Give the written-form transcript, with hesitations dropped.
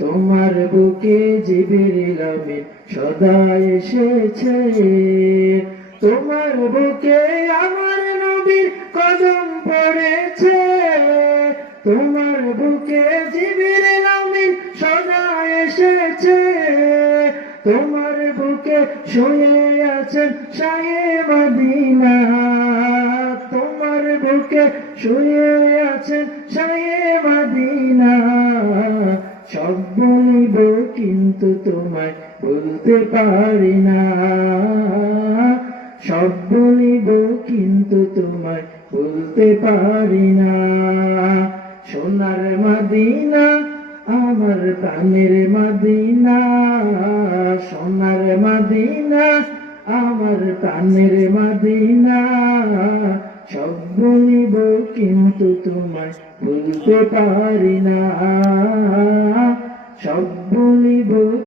তোমার বুকে জিবরিল আমিন সদা এসেছে, তোমার বুকে আমার নবীর কদম পড়েছে, তোমার বুকে জিবরিল আমিন সদা এসেছে, তোমার বুকে শুয়ে আছেন শাহে মদিনা, তোমার বুকে শুয়ে আছেন শাহে মদিনা। সব বলিব কিন্তু তোমায় বলতে পারি না, সব বলিব কিন্তু তোমায় বলতে পারি না। সোনার মদিনা আমার প্রাণের মদিনা, সোনার মদিনা আমার প্রাণের মদিনা। সব বলিব কিন্তু তোমায় বলতে পারি না, সব বলিব।